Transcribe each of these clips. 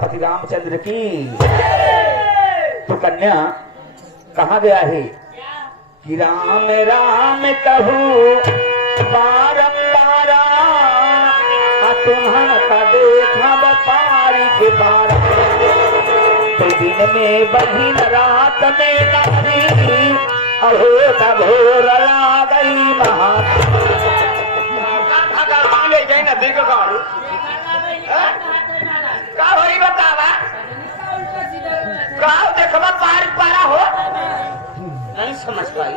सीतापति रामचंद्र की। तो कन्या कहा गया है कि राम राम कहूँ बारंबार तुम्हन का देखा पारी के पार। तो दिन में बहिन रात में नारी अहो भोर ला गई महा ले गई नदी को गाड़ू का होई बतावा का देखबा पार पारा हो नहीं समझ पाई।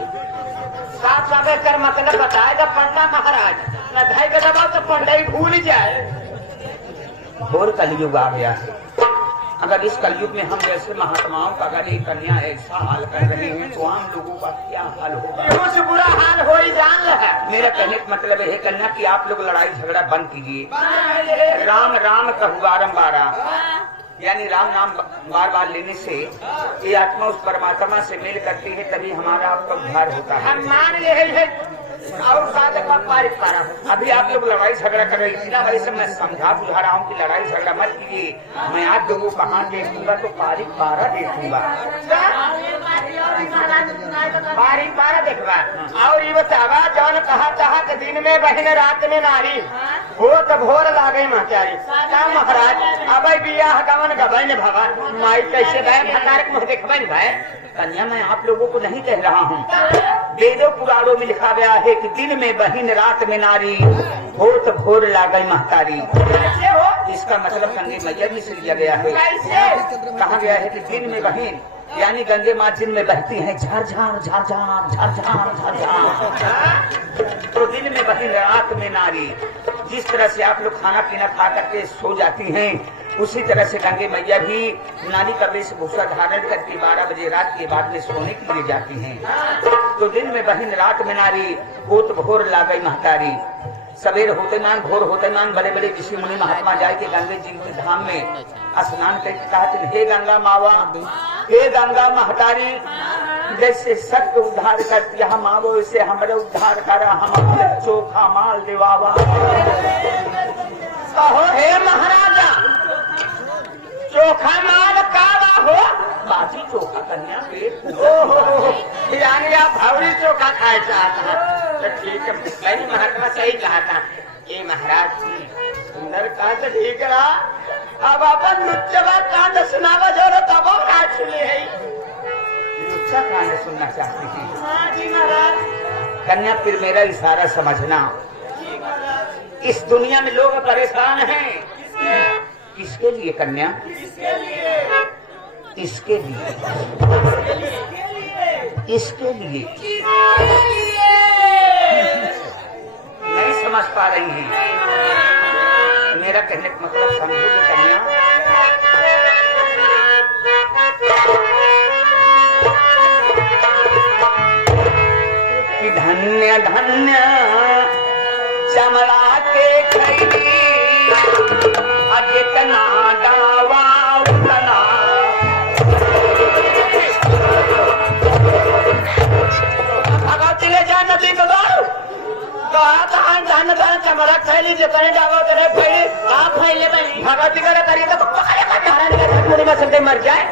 साफ साफ कर मतलब बताए जब पंडा महाराज न ढाई का दबाव तो पंडा ही भूल जाए। घोर कलयुग आ गया है। अगर इस कलयुग में हम जैसे महात्माओं का अगर एक कन्या ऐसा हाल कर रहे हैं तो आम लोगों का क्या हाल होगा। से बुरा हाल हो ही जान रहा है। मेरा कहने का मतलब है कन्या कि आप लोग लड़ाई झगड़ा बंद कीजिए। राम राम कहूँ बारम्बार, यानी राम नाम बार बार लेने से ये आत्मा उस परमात्मा से मेल करती है, तभी हमारा आपका उद्धार होता है। हम मान रहे हैं और साथ पारित पारा हो। अभी आप लोग लड़ाई झगड़ा कर रही थी ना, वैसे मैं समझा बुझा रहा हूँ कि लड़ाई झगड़ा मत कीजिए। मैं आप लोगों को कहाँ देखूंगा तो पारिक पारा देखूंगा। पारी पारा देखवा और ये बतावा जौन कहा चाह के दिन में बहन रात में नारी हो तो भोर लागे महचारी का महाराज अब बियाह गवन गबन भवा माई कैसे गए भंडार मुँह देखबे भाई। कन्या मैं आप लोगों को नहीं कह रहा हूँ, वेदों पुराणों में लिखा गया है कि दिन में बहिन रात में नारी हो तो भोर लागई महतारी। इसका मतलब गंगे मैया में से लिया गया है। कहा गया है कि दिन में बहिन यानी गंगे माँ दिन में बहती है झार झार झार झार झार झार झार झार। तो दिन में बहिन रात में नारी। जिस तरह से आप लोग खाना पीना खा करके सो जाती हैं, उसी तरह से गंगे मैया भी नारी का वेशभूषा धारण करके 12 बजे रात के बाद में सोने के लिए जाती हैं। तो दिन में बहिन रात में नारी होत भोर लागई महतारी। सवेर होते मान भोर होते मान बड़े बड़े ऋषि मुनि महात्मा जाए के गंगे जी के धाम में स्नान करके कहते हे गंगा मावा हे गंगा महतारी, जैसे सत्य उद्धार करती है मावो वैसे हमारे उद्धार करा, हम चोखा माल देवावा। कहो हे महाराजा चोखा माल कावा हो बाजी चोखा कन्या पेट। ओहो यानी आप भावरी चोखा खाए चाहता है तो ठीक है। नहीं महात्मा सही कहा था ये महाराज सुंदर कहा तो ठीक रहा। अब अपन लुच्चवा कांड सुनावा जो तब राज सुनी है। लुच्चा कांड सुनना चाहती थी। हाँ जी महाराज। कन्या फिर मेरा इशारा समझना। इस दुनिया में लोग परेशान हैं। किसके लिए कन्या? इसके लिए इसके लिए नहीं समझ पा रही हैं। मेरा कहने का मतलब समझोगे कन्या? कि धन्य धन्य चमड़ा के खैरी जितना दावा उतना। भगवती ले जा नदी को कहा धन धन चमड़ा खैली जितने दावा उतने फैली आप फैले बनी भगवती करे करी तो महाराज में संदेह मर जाए।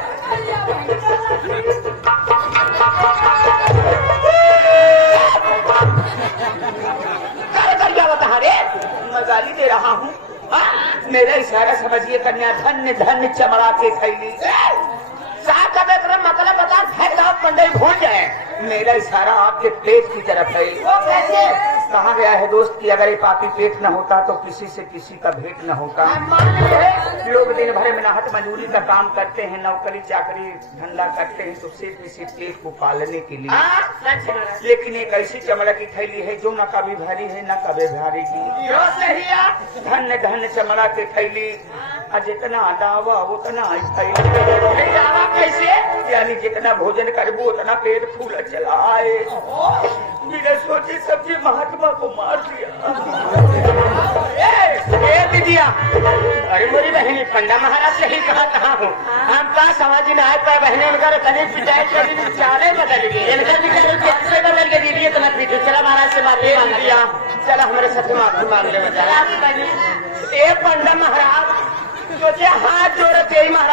मैं गाली दे रहा हूँ। मेरा इशारा समझिए कन्या। धन्य धन्य चमड़ा के खैली साथ मतलब बता भैया पंडे भूल जाए। मेरा इशारा आपके पेट की तरफ है। वो कैसे? कहा गया है दोस्त कि अगर ये पापी पेट न होता तो किसी से किसी का भेंट न होता। लोग दिन भर मेहनत मजदूरी का काम करते हैं, नौकरी चाकरी धंधा करते हैं तो सिर्फ इसी पेट को पालने के लिए। लेकिन एक ऐसी चमड़ा की थैली है जो न कभी भारी है न कभी भारी की। धन्य धन्य चमड़ा की थैली जितना दावा उतना कैसे? यानी जितना भोजन करबू उतना पेट फूल चला आए। बिना सोचे सब्जी महात्मा को मार दिया। दिया अरे मोरी बहनी पंडा महाराज से ही कहा हूँ हम कहा समझ में आए पर बहने उनका तनी पिटाई करी चाले बदल गए बदल के दीजिए तो मैं पीछे चला महाराज से माफी मांग लिया। चला हमारे साथ माफी मांग ले पंडा महाराज सोचे हाथ जोड़े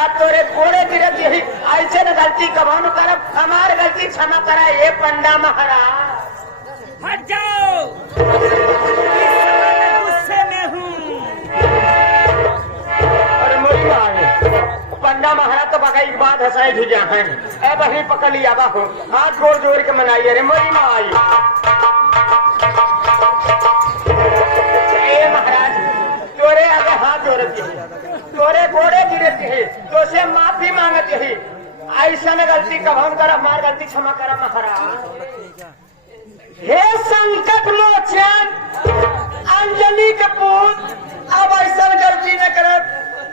महाराज तोरे घोड़े गिरत यही ऐसे न गलती कभो न करब हमार गलती क्षमा करा ये पंडा महाराज। हट जाओ, गुस्से में हूँ। अरे मोरी माए पंडा महाराज तो बका एक बात हंसाई धुजा है ए बहनी पकड़ लिया बाहो हाथ जोड़ जोड़ के मनाइए रे मोरी माई। ए महाराज तोरे आगे हाथ जोड़ती है तोरे घोड़े गिरती है तो से माफी मांगती है ऐसा न गलती कभन कर हमार गलती क्षमा करा महाराज। हे संकट मोचन अंजलि के पुत्र अब ऐसा गलती न करब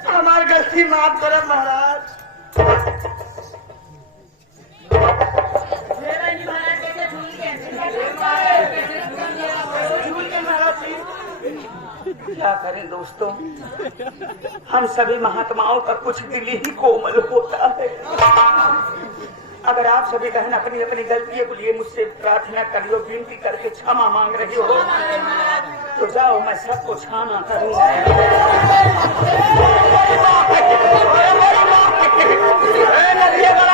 हमार गलती माफ करब महाराज। क्या करें दोस्तों, हम सभी महात्माओं का कुछ दिल ही कोमल होता है। अगर आप सभी बहन अपनी अपनी गलतियों के लिए मुझसे प्रार्थना करियो, विनती करके क्षमा मांग रही हो तो जाओ, मैं सबको क्षमा करूंगा।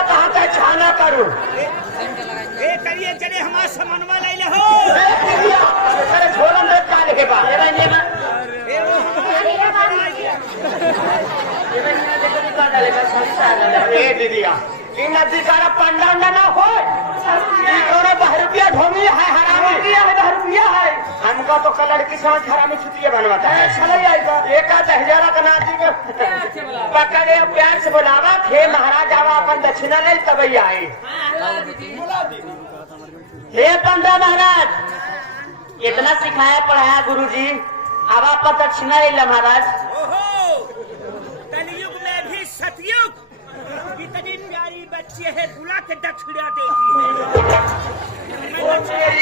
कहाँ का छाना करूँ करिए चले हमारा समन्वय ले ले हो। अरे झोला में क्या लिखे बा ए दीदिया इ नदी का पंडा अंडा ना हो बहरूपिया ढोंगी है हरामी है बहरूपिया है हमका तो कल लड़की समझ हरामी छुट्टिया बनवाता है एक आध हजारा का नाती में पकड़े प्यार से बुलावा थे महाराज आवा अपन दक्षिणा ले तब आए। हे पंडा महाराज इतना सिखाया पढ़ाया गुरुजी अब आप पर दक्षिणा ले महाराज। कलयुग में भी सतयुग इतनी प्यारी बच्ची है बुला के दक्षिणा देती है।